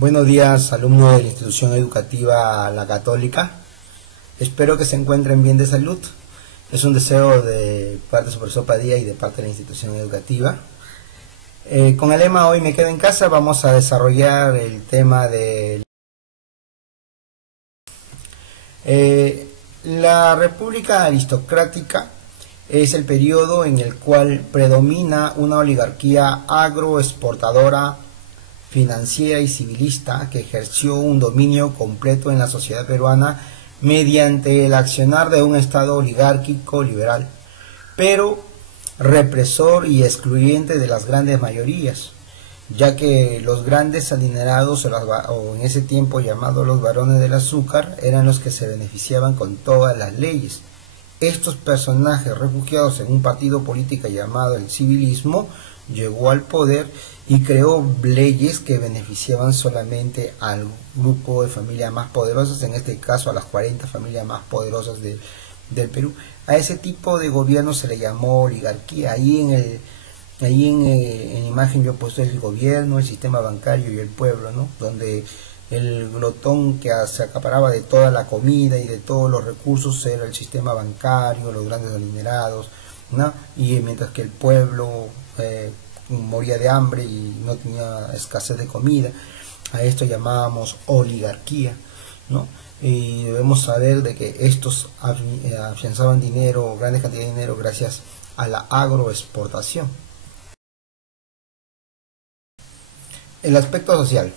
Buenos días, alumnos de la institución educativa La Católica. Espero que se encuentren bien de salud. Es un deseo de parte de su profesor Padilla y de parte de la institución educativa. Con el lema Hoy me quedo en casa vamos a desarrollar el tema de la República Aristocrática. Es el periodo en el cual predomina una oligarquía agroexportadora, financiera y civilista que ejerció un dominio completo en la sociedad peruana mediante el accionar de un Estado oligárquico liberal, pero represor y excluyente de las grandes mayorías, ya que los grandes adinerados, o en ese tiempo llamados los varones del azúcar, eran los que se beneficiaban con todas las leyes. Estos personajes refugiados en un partido político llamado el civilismo llegó al poder y creó leyes que beneficiaban solamente al grupo de familias más poderosas, en este caso a las 40 familias más poderosas del Perú. A ese tipo de gobierno se le llamó oligarquía. Ahí en imagen yo he puesto el gobierno, el sistema bancario y el pueblo, ¿no? Donde el glotón que se acaparaba de toda la comida y de todos los recursos era el sistema bancario, los grandes adinerados, ¿no? Y mientras que el pueblo moría de hambre y no tenía escasez de comida. A esto llamábamos oligarquía, ¿no? Y debemos saber de que estos afianzaban dinero, grandes cantidades de dinero, gracias a la agroexportación. El aspecto social.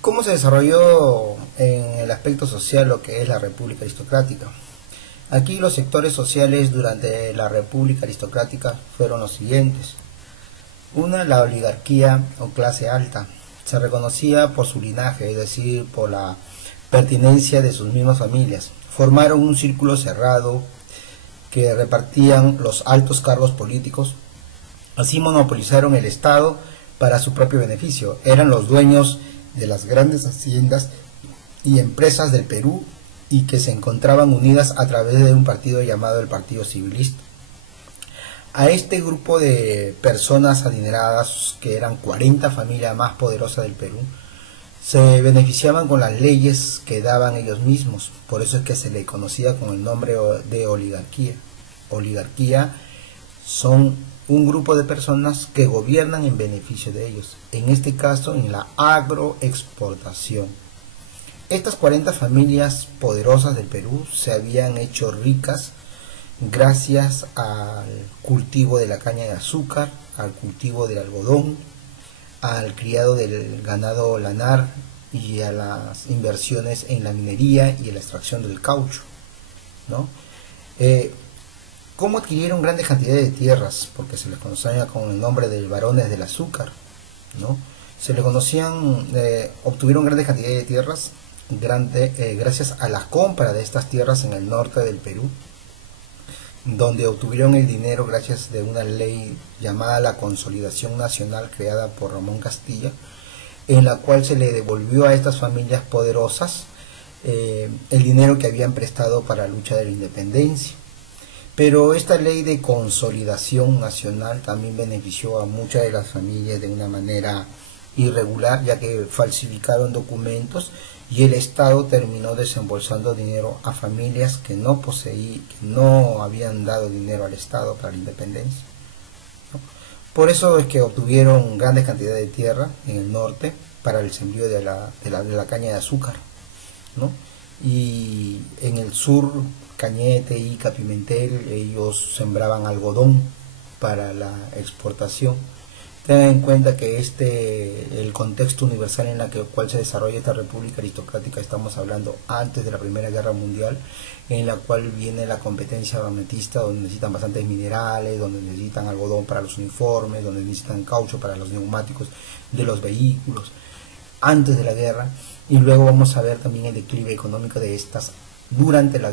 ¿Cómo se desarrolló en el aspecto social lo que es la República Aristocrática? Aquí los sectores sociales durante la República Aristocrática fueron los siguientes. Una, la oligarquía o clase alta. Se reconocía por su linaje, es decir, por la pertinencia de sus mismas familias. Formaron un círculo cerrado que repartían los altos cargos políticos. Así monopolizaron el Estado para su propio beneficio. Eran los dueños de las grandes haciendas y empresas del Perú y que se encontraban unidas a través de un partido llamado el Partido Civilista. A este grupo de personas adineradas, que eran 40 familias más poderosas del Perú, se beneficiaban con las leyes que daban ellos mismos. Por eso es que se le conocía con el nombre de oligarquía. Oligarquía son un grupo de personas que gobiernan en beneficio de ellos, en este caso en la agroexportación. Estas 40 familias poderosas del Perú se habían hecho ricas gracias al cultivo de la caña de azúcar, al cultivo del algodón, al criado del ganado lanar y a las inversiones en la minería y en la extracción del caucho, ¿no? ¿Cómo adquirieron grandes cantidades de tierras? Porque se les conocía con el nombre de varones del azúcar, ¿no? Se les conocían, obtuvieron grandes cantidades de tierras gracias a la compra de estas tierras en el norte del Perú, donde obtuvieron el dinero gracias de una ley llamada la Consolidación Nacional, creada por Ramón Castilla, en la cual se le devolvió a estas familias poderosas el dinero que habían prestado para la lucha de la independencia. Pero esta ley de consolidación nacional también benefició a muchas de las familias de una manera irregular, ya que falsificaron documentos y el Estado terminó desembolsando dinero a familias que no poseían, que no habían dado dinero al Estado para la independencia, ¿no? Por eso es que obtuvieron grandes cantidades de tierra en el norte para el sembrío de la caña de azúcar, ¿no? Y en el sur, Cañete, Ica, Pimentel, ellos sembraban algodón para la exportación. Tengan en cuenta que el contexto universal en el cual se desarrolla esta República Aristocrática, estamos hablando antes de la Primera Guerra Mundial, en la cual viene la competencia armamentista, donde necesitan bastantes minerales, donde necesitan algodón para los uniformes, donde necesitan caucho para los neumáticos de los vehículos, antes de la guerra. Y luego vamos a ver también el declive económico de estas durante la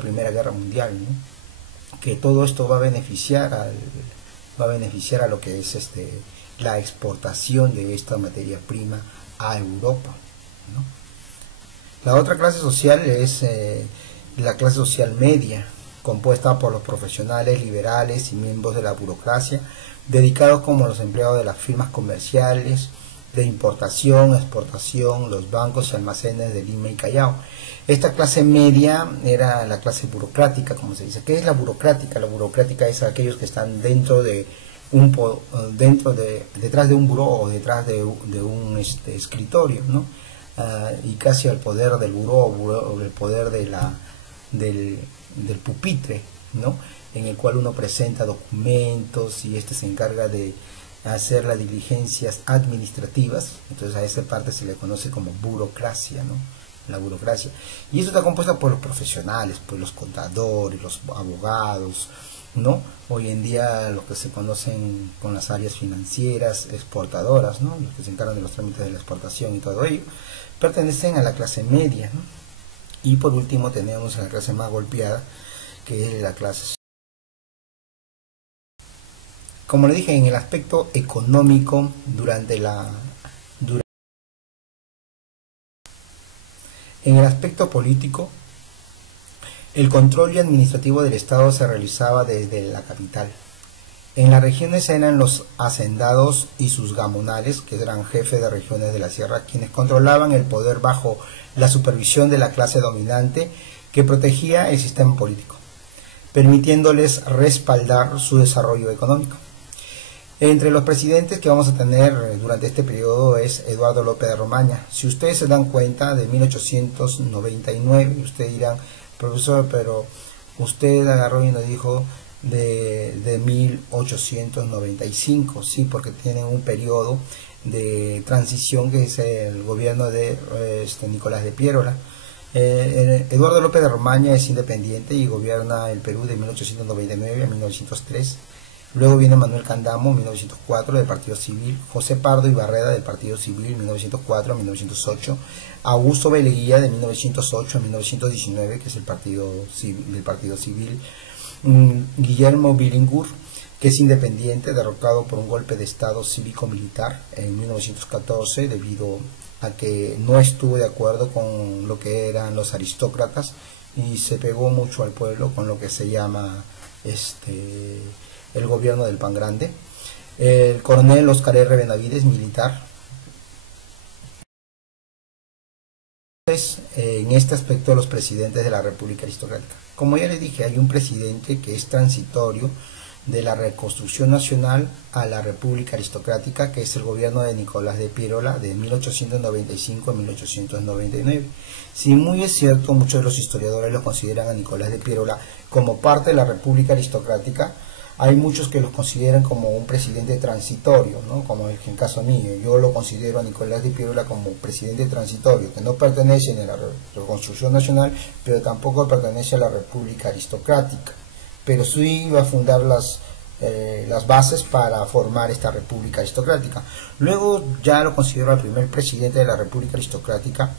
Primera Guerra Mundial, ¿no? Que todo esto va a beneficiar a lo que es la exportación de esta materia prima a Europa, ¿no? La otra clase social es la clase social media, compuesta por los profesionales liberales y miembros de la burocracia, dedicados como los empleados de las firmas comerciales, de importación, exportación, los bancos y almacenes de Lima y Callao. Esta clase media era la clase burocrática, como se dice. ¿Qué es la burocrática? La burocrática es aquellos que están dentro de detrás de un buró o detrás de un escritorio, ¿no? Y casi al poder del buró o el poder del pupitre, ¿no? En el cual uno presenta documentos y se encarga de hacer las diligencias administrativas. Entonces a esa parte se le conoce como burocracia, ¿no? La burocracia. Y eso está compuesta por los profesionales, por los contadores, los abogados, ¿no? Hoy en día los que se conocen con las áreas financieras, exportadoras, ¿no? Los que se encargan de los trámites de la exportación y todo ello, pertenecen a la clase media, ¿no? Y por último tenemos la clase más golpeada, que es la clase. Como le dije, en el aspecto económico, en el aspecto político, el control y administrativo del Estado se realizaba desde la capital. En las regiones eran los hacendados y sus gamonales, que eran jefes de regiones de la sierra, quienes controlaban el poder bajo la supervisión de la clase dominante que protegía el sistema político, permitiéndoles respaldar su desarrollo económico. Entre los presidentes que vamos a tener durante este periodo es Eduardo López de Romaña. Si ustedes se dan cuenta, de 1899, ustedes dirán, profesor, pero usted agarró y nos dijo de 1895, sí, porque tienen un periodo de transición que es el gobierno de Nicolás de Piérola. Eduardo López de Romaña es independiente y gobierna el Perú de 1899 a 1903. Luego viene Manuel Candamo, 1904, del Partido Civil, José Pardo y Barreda, del Partido Civil, 1904 a 1908, Augusto B. Leguía, de 1908 a 1919, que es el Partido Civil, Guillermo Billingur, que es independiente, derrocado por un golpe de Estado cívico-militar en 1914, debido a que no estuvo de acuerdo con lo que eran los aristócratas y se pegó mucho al pueblo con lo que se llama el gobierno del Pan Grande. El coronel Oscar R. Benavides, militar. En este aspecto, los presidentes de la República Aristocrática. Como ya les dije, hay un presidente que es transitorio de la reconstrucción nacional a la República Aristocrática, que es el gobierno de Nicolás de Piérola de 1895 a 1899. Si muy es cierto, muchos de los historiadores lo consideran a Nicolás de Piérola como parte de la República Aristocrática, hay muchos que lo consideran como un presidente transitorio, ¿no? Como en caso mío, yo lo considero a Nicolás de Piérola como presidente transitorio, que no pertenece a la reconstrucción nacional, pero tampoco pertenece a la República Aristocrática, pero sí iba a fundar las bases para formar esta República Aristocrática. Luego ya lo considero al primer presidente de la República Aristocrática,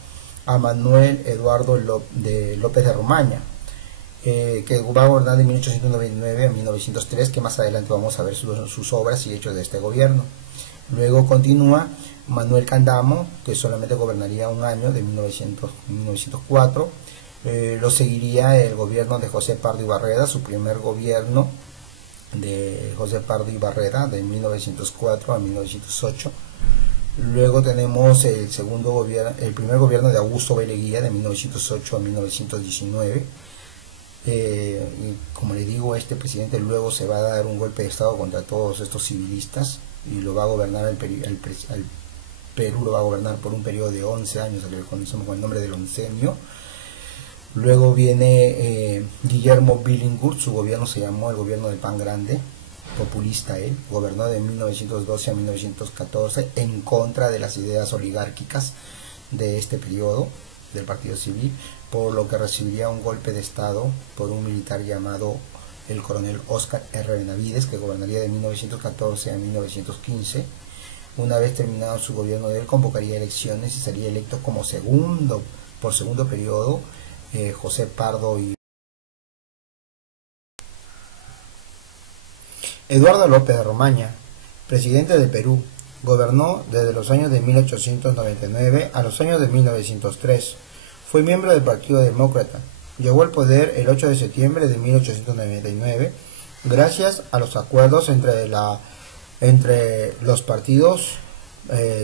a Manuel Eduardo López de Romaña, que va a gobernar de 1899 a 1903, que más adelante vamos a ver sus obras y hechos de este gobierno. Luego continúa Manuel Candamo, que solamente gobernaría un año, de 1904. Lo seguiría el gobierno de José Pardo y Barreda, su primer gobierno de José Pardo y Barreda, de 1904 a 1908. Luego tenemos el primer gobierno de Augusto B. Leguía, de 1908 a 1919. Y como le digo, este presidente luego se va a dar un golpe de Estado contra todos estos civilistas y lo va a gobernar al Perú, lo va a gobernar por un periodo de 11 años, que le conocemos con el nombre del oncenio. Luego viene Guillermo Billingur, su gobierno se llamó el gobierno del Pan Grande, populista él, gobernó de 1912 a 1914 en contra de las ideas oligárquicas de este periodo del Partido Civil, por lo que recibiría un golpe de Estado por un militar llamado el coronel Oscar R. Benavides, que gobernaría de 1914 a 1915. Una vez terminado su gobierno, él convocaría elecciones y sería electo como por segundo periodo José Pardo y Eduardo López de Romaña, presidente del Perú, gobernó desde los años de 1899 a los años de 1903. Fue miembro del Partido Demócrata. Llegó al poder el 8 de septiembre de 1899 gracias a los acuerdos entre los partidos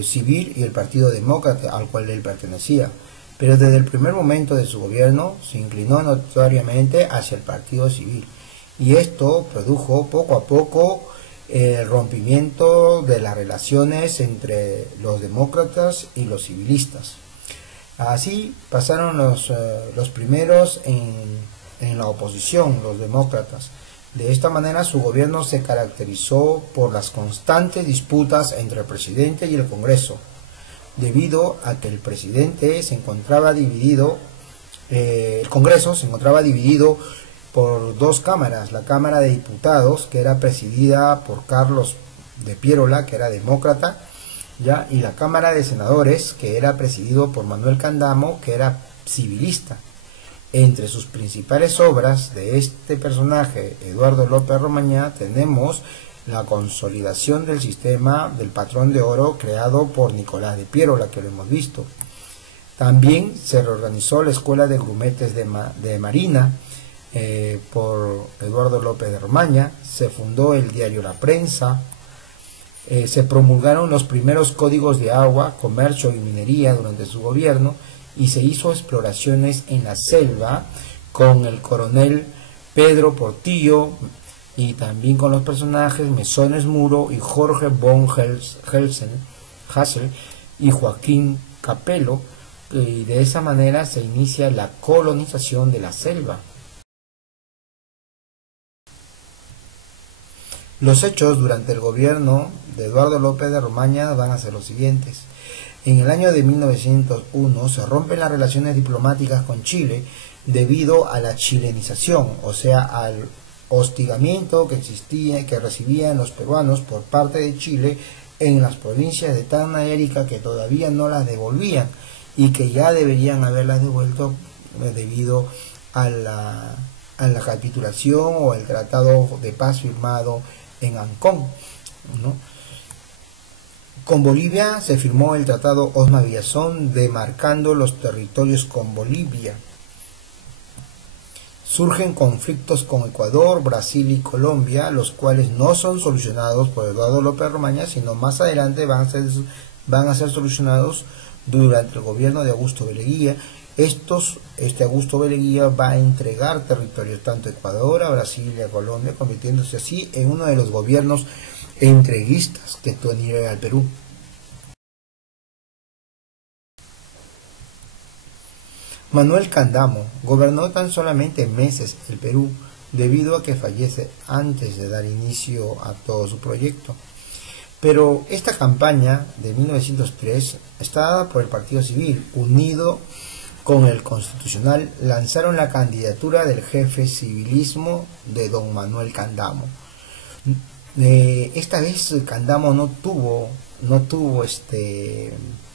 Civil y el Partido Demócrata al cual él pertenecía, pero desde el primer momento de su gobierno se inclinó notoriamente hacia el Partido Civil, y esto produjo poco a poco el rompimiento de las relaciones entre los demócratas y los civilistas. Así pasaron los primeros en la oposición, los demócratas. De esta manera su gobierno se caracterizó por las constantes disputas entre el presidente y el Congreso, debido a que el presidente se encontraba dividido, el Congreso se encontraba dividido por dos cámaras: la Cámara de Diputados, que era presidida por Carlos de Pierola, que era demócrata, ¿ya? Y la Cámara de Senadores, que era presidido por Manuel Candamo, que era civilista. Entre sus principales obras de este personaje, Eduardo López Romaña, tenemos la consolidación del sistema del patrón de oro creado por Nicolás de Pierola, que lo hemos visto. También se reorganizó la Escuela de Grumetes de Marina por Eduardo López de Romaña, se fundó el diario La Prensa, se promulgaron los primeros códigos de agua, comercio y minería durante su gobierno, y se hizo exploraciones en la selva con el coronel Pedro Portillo y también con los personajes Mesones Muro y Jorge von Hassel y Joaquín Capello, y de esa manera se inicia la colonización de la selva. Los hechos durante el gobierno de Eduardo López de Romaña van a ser los siguientes. En el año de 1901 se rompen las relaciones diplomáticas con Chile debido a la chilenización, o sea, al hostigamiento que recibían los peruanos por parte de Chile en las provincias de Tacna y Arica, que todavía no las devolvían y que ya deberían haberlas devuelto debido a la capitulación o el tratado de paz firmado en Ancón, ¿no? Con Bolivia se firmó el tratado Osma-Villazón, demarcando los territorios con Bolivia. Surgen conflictos con Ecuador, Brasil y Colombia, los cuales no son solucionados por Eduardo López Romaña, sino más adelante van a ser solucionados durante el gobierno de Augusto B. Leguía. Este Augusto B. Leguía va a entregar territorios tanto a Ecuador, a Brasil y a Colombia, convirtiéndose así en uno de los gobiernos entreguistas que tuvieron al Perú. Manuel Candamo gobernó tan solamente meses el Perú, debido a que fallece antes de dar inicio a todo su proyecto. Pero esta campaña de 1903 está dada por el Partido Civil, unido con el Constitucional, lanzaron la candidatura del jefe civilismo de don Manuel Candamo. Esta vez Candamo no tuvo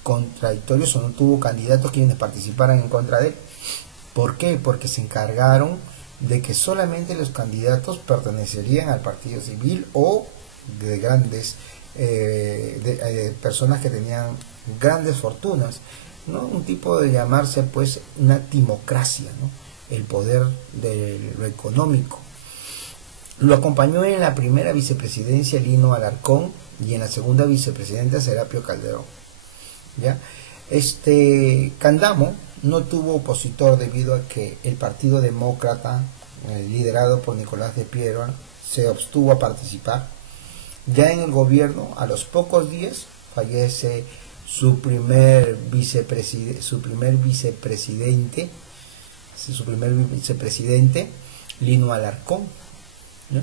contradictorios, o no tuvo candidatos quienes participaran en contra de él. ¿Por qué? Porque se encargaron de que solamente los candidatos pertenecerían al Partido Civil o de grandes personas que tenían grandes fortunas, ¿no? Un tipo de llamarse pues una timocracia, ¿no? El poder de lo económico. Lo acompañó en la primera vicepresidencia Lino Alarcón y en la segunda vicepresidencia Serapio Calderón, ¿ya? Candamo no tuvo opositor debido a que el Partido Demócrata, liderado por Nicolás de Pierola, se abstuvo a participar. Ya en el gobierno, a los pocos días, fallece su primer vicepresidente, Lino Alarcón, ¿no?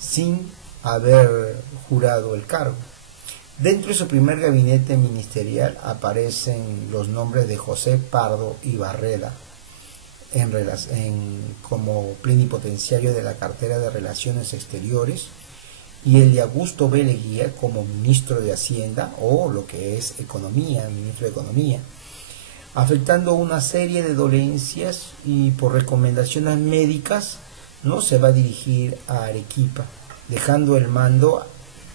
Sin haber jurado el cargo. Dentro de su primer gabinete ministerial aparecen los nombres de José Pardo y Barreda como plenipotenciario de la cartera de Relaciones Exteriores, y el de Augusto B. Leguía como ministro de Hacienda, o lo que es Economía, ministro de Economía, afectando una serie de dolencias, y por recomendaciones médicas no se va a dirigir a Arequipa, dejando el mando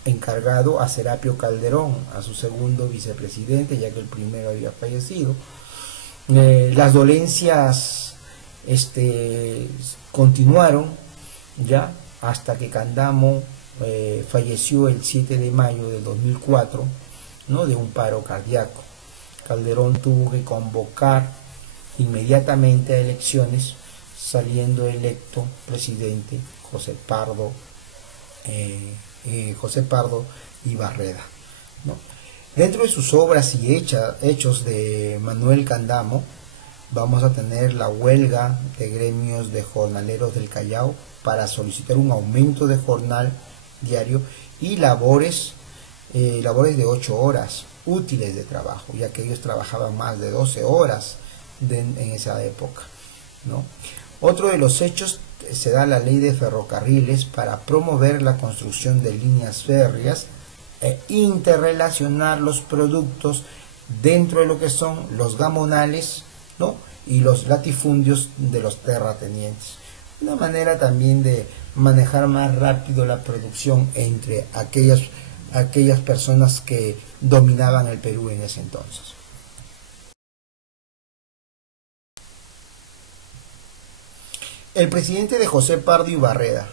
encargado a Serapio Calderón, a su segundo vicepresidente, ya que el primero había fallecido. Las dolencias continuaron ya hasta que Candamo falleció el 7 de mayo del 2004, ¿no?, de un paro cardíaco. Calderón tuvo que convocar inmediatamente a elecciones, saliendo electo presidente José Pardo Barreda, ¿no? Dentro de sus obras y hechos de Manuel Candamo, vamos a tener la huelga de gremios de jornaleros del Callao para solicitar un aumento de jornal diario y labores de 8 horas útiles de trabajo, ya que ellos trabajaban más de 12 horas en esa época, ¿no? Otro de los hechos, se da la ley de ferrocarriles para promover la construcción de líneas férreas e interrelacionar los productos dentro de lo que son los gamonales, ¿no?, y los latifundios de los terratenientes. Una manera también de manejar más rápido la producción entre aquellas personas que dominaban el Perú en ese entonces. El presidente de José Pardo Barreda,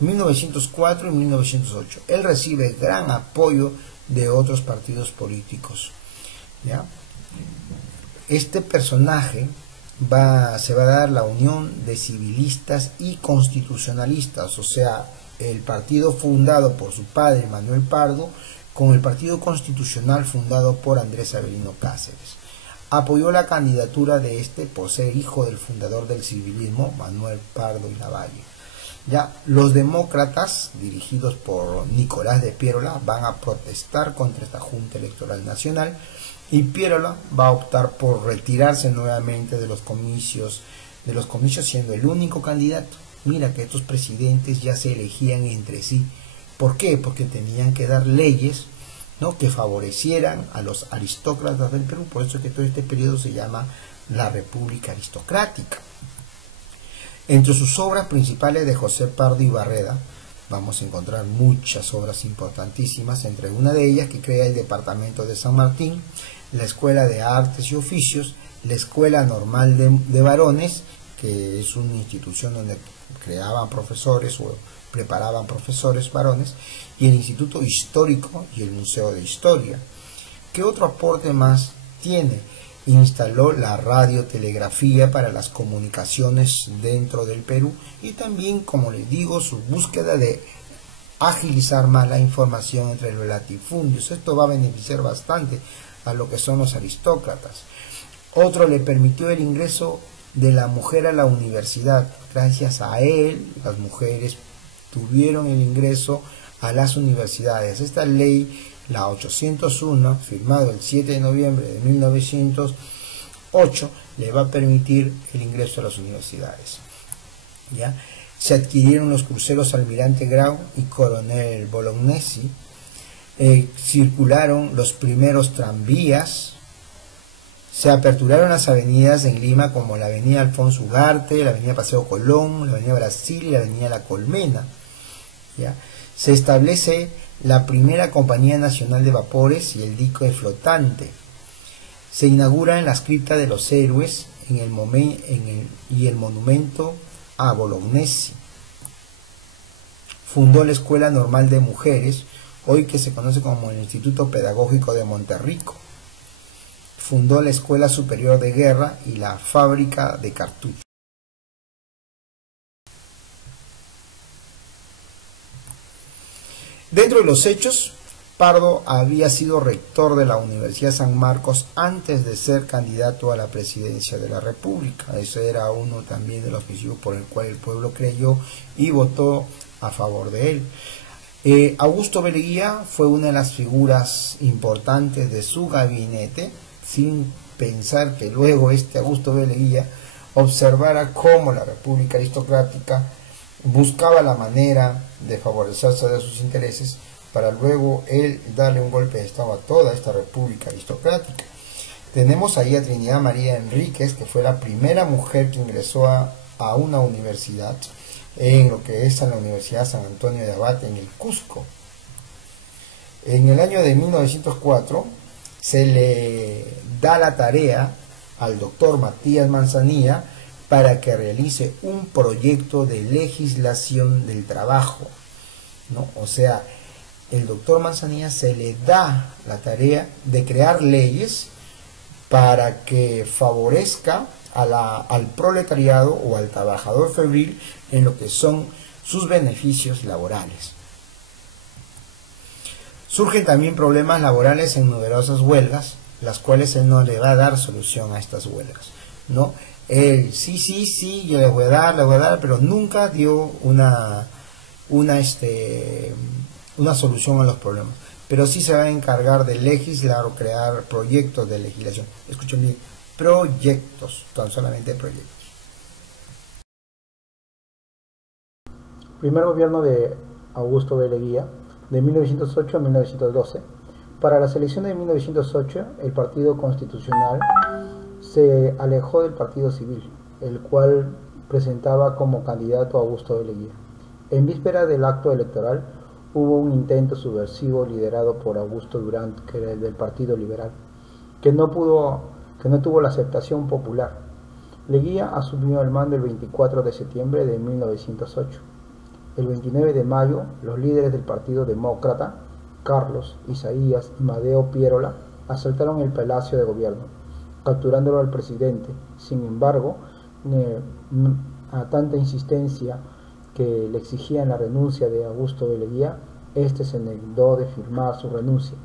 1904 y 1908. Él recibe gran apoyo de otros partidos políticos, ¿ya? Este personaje se va a dar la unión de civilistas y constitucionalistas, o sea, el partido fundado por su padre Manuel Pardo con el partido constitucional fundado por Andrés Avelino Cáceres. Apoyó la candidatura de por ser hijo del fundador del civilismo, Manuel Pardo y Lavalle. Ya los demócratas, dirigidos por Nicolás de Piérola, van a protestar contra esta Junta Electoral Nacional, y Piérola va a optar por retirarse nuevamente de los comicios siendo el único candidato. Mira que estos presidentes ya se elegían entre sí. ¿Por qué? Porque tenían que dar leyes, ¿no?, que favorecieran a los aristócratas del Perú. Por eso es que todo este periodo se llama la República Aristocrática. Entre sus obras principales de José Pardo Barreda vamos a encontrar muchas obras importantísimas, entre una de ellas que crea el Departamento de San Martín, la Escuela de Artes y Oficios, la Escuela Normal de Varones, que es una institución donde creaban profesores o preparaban profesores varones, y el Instituto Histórico y el Museo de Historia. ¿Qué otro aporte más tiene? Instaló la radiotelegrafía para las comunicaciones dentro del Perú, y también, como les digo, su búsqueda de agilizar más la información entre los latifundios. Esto va a beneficiar bastante a lo que son los aristócratas. Otro, le permitió el ingreso de la mujer a la universidad. Gracias a él, las mujeres tuvieron el ingreso a las universidades. Esta ley, la 801, firmado el 7 de noviembre de 1908, le va a permitir el ingreso a las universidades, ¿ya? Se adquirieron los cruceros Almirante Grau y Coronel Bolognesi, circularon los primeros tranvías, se aperturaron las avenidas en Lima como la avenida Alfonso Ugarte, la avenida Paseo Colón, la avenida Brasil y la avenida La Colmena, ¿ya? Se establece la primera Compañía Nacional de Vapores y el dique flotante. Se inaugura en las criptas de los héroes y el monumento a Bolognesi. Fundó la Escuela Normal de Mujeres, hoy que se conoce como el Instituto Pedagógico de Monterrico. Fundó la Escuela Superior de Guerra y la Fábrica de Cartuchos. Dentro de los hechos, Pardo había sido rector de la Universidad San Marcos antes de ser candidato a la presidencia de la República. Ese era uno también de los motivos por el cual el pueblo creyó y votó a favor de él. Augusto B. Leguía fue una de las figuras importantes de su gabinete, sin pensar que luego Augusto B. Leguía observara cómo la República Aristocrática buscaba la manera de favorecerse de sus intereses, para luego él darle un golpe de estado a toda esta República Aristocrática. Tenemos ahí a Trinidad María Enríquez, que fue la primera mujer que ingresó a una universidad, en lo que es la Universidad San Antonio de Abate, en el Cusco. En el año de 1904 se le da la tarea al doctor Matías Manzanilla para que realice un proyecto de legislación del trabajo, ¿no? O sea, el doctor Manzanilla se le da la tarea de crear leyes para que favorezca al proletariado o al trabajador febril en lo que son sus beneficios laborales. Surgen también problemas laborales en numerosas huelgas, las cuales él no le va a dar solución a estas huelgas, ¿no? Él, sí, yo les voy a dar, pero nunca dio una solución a los problemas. Pero sí se va a encargar de legislar o crear proyectos de legislación. Escuchen bien, proyectos, tan solamente proyectos. Primer gobierno de Augusto B. Leguía, de 1908 a 1912. Para las elecciones de 1908, el Partido Constitucional se alejó del Partido Civil, el cual presentaba como candidato a Augusto B. Leguía. En víspera del acto electoral, hubo un intento subversivo liderado por Augusto Durán, que era el del Partido Liberal, que no tuvo la aceptación popular. Leguía asumió el mando el 24 de septiembre de 1908. El 29 de mayo, los líderes del Partido Demócrata, Carlos, Isaías y Madeo Pierola, asaltaron el Palacio de Gobierno, capturándolo al presidente. Sin embargo, a tanta insistencia que le exigían la renuncia de Augusto B. Leguía, este se negó de firmar su renuncia.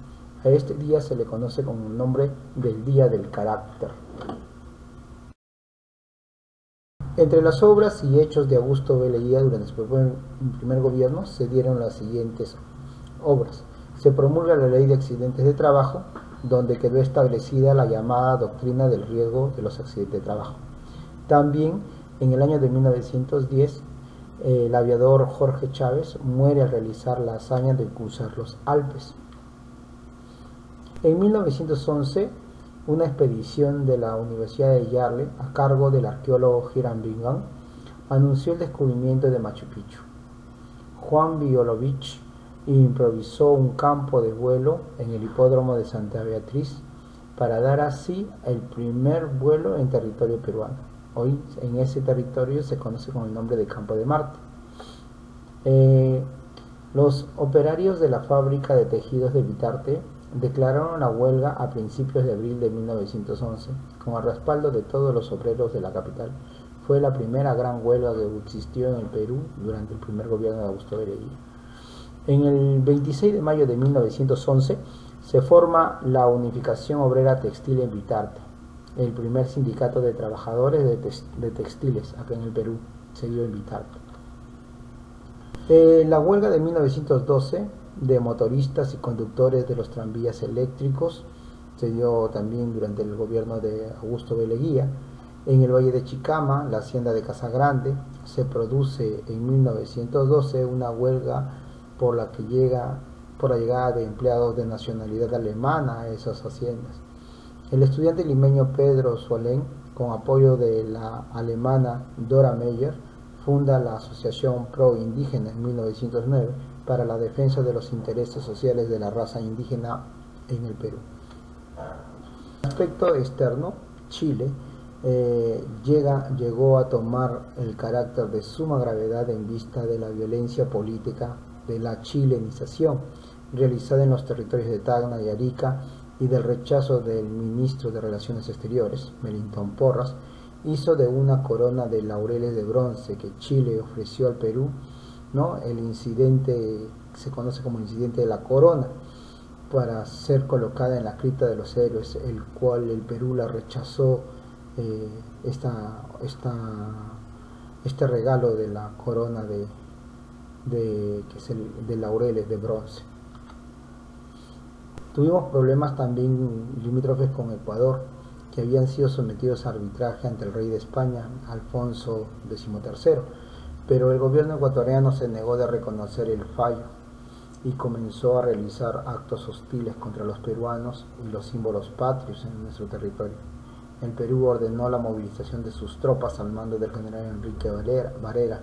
A este día se le conoce con el nombre del Día del Carácter. Entre las obras y hechos de Augusto B. Leguía durante su primer gobierno se dieron las siguientes obras. Se promulga la Ley de Accidentes de Trabajo, donde quedó establecida la llamada doctrina del riesgo de los accidentes de trabajo. También, en el año de 1910, el aviador Jorge Chávez muere al realizar la hazaña de cruzar los Alpes. En 1911, una expedición de la Universidad de Yale, a cargo del arqueólogo Hiram Bingham, anunció el descubrimiento de Machu Picchu. Juan Biolovich improvisó un campo de vuelo en el hipódromo de Santa Beatriz para dar así el primer vuelo en territorio peruano. Hoy en ese territorio se conoce con el nombre de Campo de Marte. Los operarios de la fábrica de tejidos de Vitarte declararon la huelga a principios de abril de 1911, con el respaldo de todos los obreros de la capital. Fue la primera gran huelga que existió en el Perú durante el primer gobierno de Augusto B. Leguía. En el 26 de mayo de 1911 se forma la Unificación Obrera Textil en Vitarte, el primer sindicato de trabajadores de textiles acá en el Perú, se dio en Vitarte. La huelga de 1912 de motoristas y conductores de los tranvías eléctricos se dio también durante el gobierno de Augusto B. Leguía. En el Valle de Chicama, la hacienda de Casagrande, se produce en 1912 una huelga por la llegada de empleados de nacionalidad alemana a esas haciendas. El estudiante limeño Pedro Solén, con apoyo de la alemana Dora Meyer, funda la Asociación Pro Indígena en 1909 para la defensa de los intereses sociales de la raza indígena en el Perú. Aspecto externo, Chile llegó a tomar el carácter de suma gravedad en vista de la violencia política de la chilenización realizada en los territorios de Tacna y Arica y del rechazo del ministro de Relaciones Exteriores, Melitón Porras, hizo de una corona de laureles de bronce que Chile ofreció al Perú, ¿no? El incidente se conoce como el incidente de la corona, para ser colocada en la cripta de los héroes, el cual el Perú la rechazó, este regalo de la corona de laureles de bronce. Tuvimos problemas también limítrofes con Ecuador, que habían sido sometidos a arbitraje ante el rey de España, Alfonso XIII, pero el gobierno ecuatoriano se negó de reconocer el fallo y comenzó a realizar actos hostiles contra los peruanos y los símbolos patrios en nuestro territorio. El Perú ordenó la movilización de sus tropas al mando del general Enrique Varela,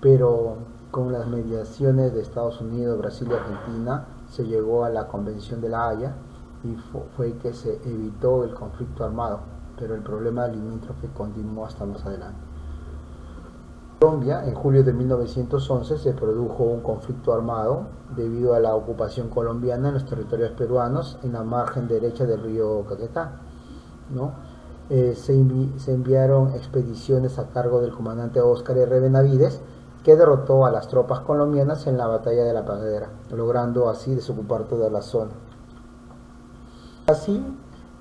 pero con las mediaciones de Estados Unidos, Brasil y Argentina se llegó a la Convención de La Haya y fue que se evitó el conflicto armado, pero el problema limítrofe continuó hasta más adelante. Colombia, en julio de 1911 se produjo un conflicto armado debido a la ocupación colombiana en los territorios peruanos en la margen derecha del río Caquetá, ¿no? Se enviaron expediciones a cargo del comandante Óscar R. Benavides, que derrotó a las tropas colombianas en la batalla de la Pradera, logrando así desocupar toda la zona. Así,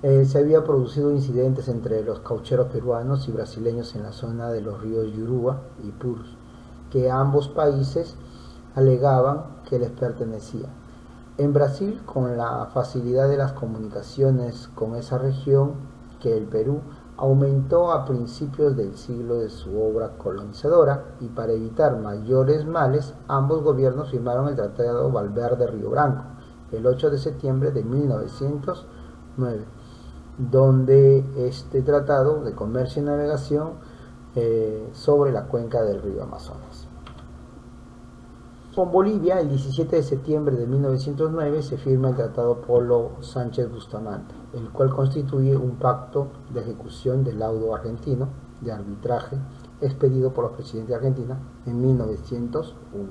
se había producido incidentes entre los caucheros peruanos y brasileños en la zona de los ríos Yurúa y Purus, que ambos países alegaban que les pertenecían. En Brasil, con la facilidad de las comunicaciones con esa región, que el Perú aumentó a principios del siglo de su obra colonizadora, y para evitar mayores males, ambos gobiernos firmaron el Tratado Valverde-Río Branco el 8 de septiembre de 1909, donde este tratado de comercio y navegación sobre la cuenca del río Amazonas. Con Bolivia, el 17 de septiembre de 1909 se firma el Tratado Polo Sánchez Bustamante, el cual constituye un pacto de ejecución del laudo argentino de arbitraje expedido por los presidentes de Argentina en 1901.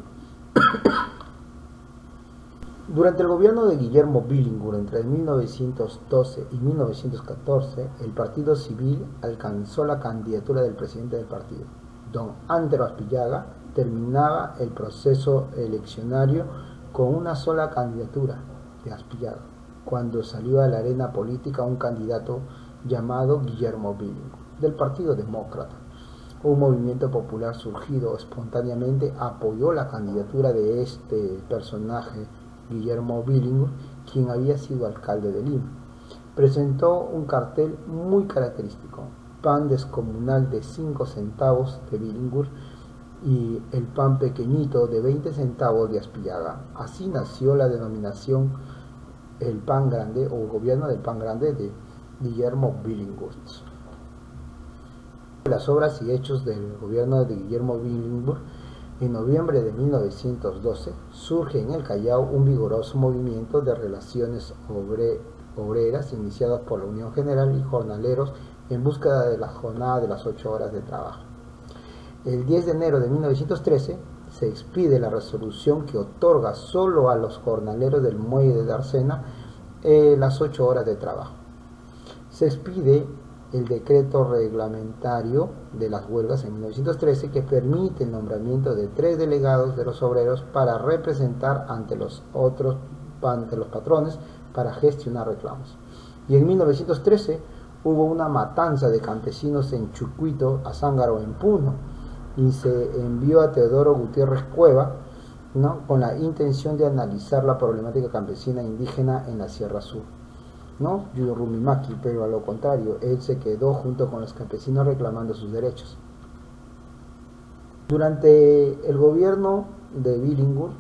Durante el gobierno de Guillermo Billingur entre 1912 y 1914, el Partido Civil alcanzó la candidatura del presidente del partido, don Antero Aspillaga. Terminaba el proceso eleccionario con una sola candidatura de Aspillaga, cuando salió a la arena política un candidato llamado Guillermo Billingur, del Partido Demócrata. Un movimiento popular surgido espontáneamente apoyó la candidatura de este personaje, Guillermo Billingur, quien había sido alcalde de Lima. Presentó un cartel muy característico: pan descomunal de 5 centavos de Billingur y el pan pequeñito de 20 centavos de Aspillaga. Así nació la denominación el pan grande o gobierno del pan grande de Guillermo Billingur. Las obras y hechos del gobierno de Guillermo Billingur, en noviembre de 1912 surge en el Callao un vigoroso movimiento de relaciones obreras iniciados por la Unión General y Jornaleros en búsqueda de la jornada de las 8 horas de trabajo. El 10 de enero de 1913 se expide la resolución que otorga solo a los jornaleros del muelle de Dársena las 8 horas de trabajo. Se expide el decreto reglamentario de las huelgas en 1913, que permite el nombramiento de 3 delegados de los obreros para representar ante los patrones para gestionar reclamos. Y en 1913 hubo una matanza de campesinos en Chucuito, Azángaro, en Puno, y se envió a Teodoro Gutiérrez Cueva, ¿no?, con la intención de analizar la problemática campesina indígena en la Sierra Sur, ¿no? Yurumimaki, pero a lo contrario, él se quedó junto con los campesinos reclamando sus derechos. Durante el gobierno de Billingur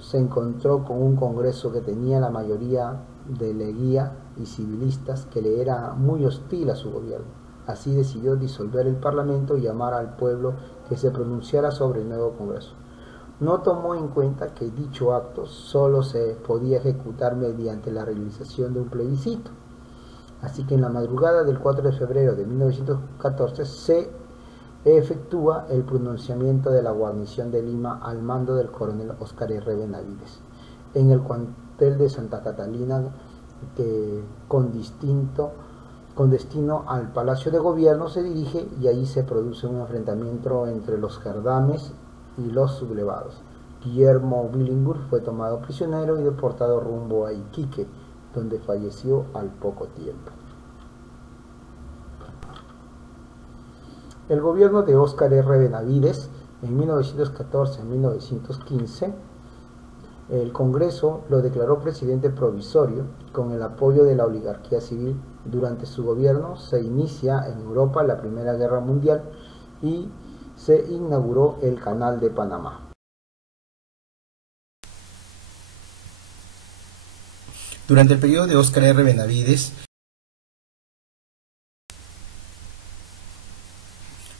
se encontró con un congreso que tenía la mayoría de leguía y civilistas, que le era muy hostil a su gobierno. Así decidió disolver el parlamento y llamar al pueblo que se pronunciara sobre el nuevo congreso. No tomó en cuenta que dicho acto solo se podía ejecutar mediante la realización de un plebiscito. Así que en la madrugada del 4 de febrero de 1914 se efectúa el pronunciamiento de la guarnición de Lima al mando del coronel Óscar R. Benavides en el cuartel de Santa Catalina, que con destino al Palacio de Gobierno se dirige, y ahí se produce un enfrentamiento entre los gerdames y los sublevados. Guillermo Billingur fue tomado prisionero y deportado rumbo a Iquique, donde falleció al poco tiempo. El gobierno de Óscar R. Benavides, en 1914-1915, el Congreso lo declaró presidente provisorio con el apoyo de la oligarquía civil. Durante su gobierno se inicia en Europa la Primera Guerra Mundial y se inauguró el Canal de Panamá. Durante el periodo de Óscar R. Benavides,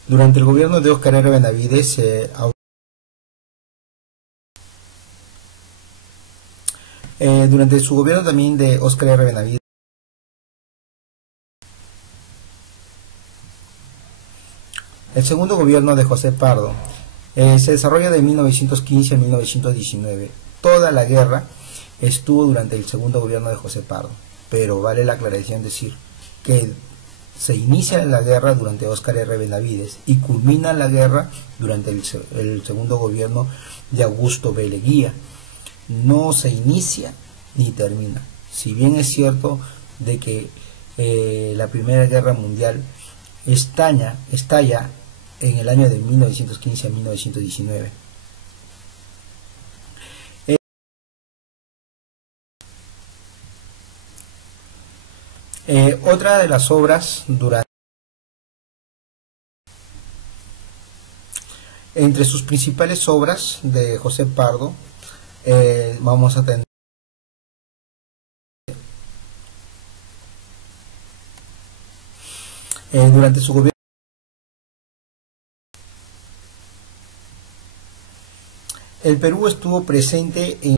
durante el gobierno de Óscar R. Benavides, durante su gobierno también de Óscar R. Benavides, El segundo gobierno de José Pardo se desarrolla de 1915 a 1919. Toda la guerra estuvo durante el segundo gobierno de José Pardo, pero vale la aclaración decir que se inicia la guerra durante Óscar R. Benavides y culmina la guerra durante el segundo gobierno de Augusto B. Leguía. No se inicia ni termina. Si bien es cierto de que la Primera Guerra Mundial estalla en el año de 1915 a 1919. Otra de las obras entre sus principales obras de José Pardo, vamos a tener durante su gobierno el Perú estuvo presente en